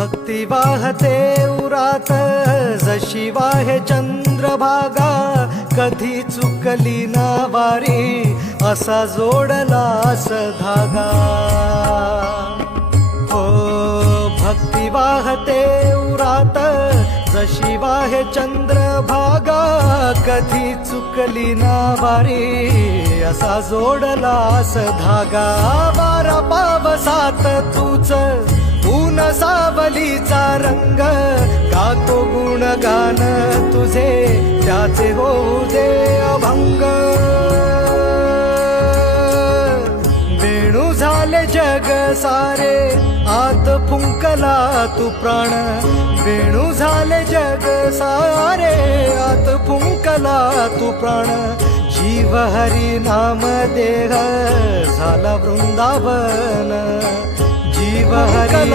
भक्ती वाहते उरात जशी वाहे चंद्रभागा, कधी चुकली ना वारी असा जोडलास धागा. हो भक्ती वाहते उरात जशी वाहे चंद्रभागा, कधी चुकली ना वारी असा जोडलास धागा. वारा पावसात तूच ऊन सावलीचा रंग, गातो गुणगान तुझे त्याचे होऊ दे अभंग. वेणू झाले जग सारे आत फुंकला तू प्राण, वेणू झाले जग सारे आत फुंकला तू प्राण. जीव हरी नाम देह झाला वृंदावन, जीव हरी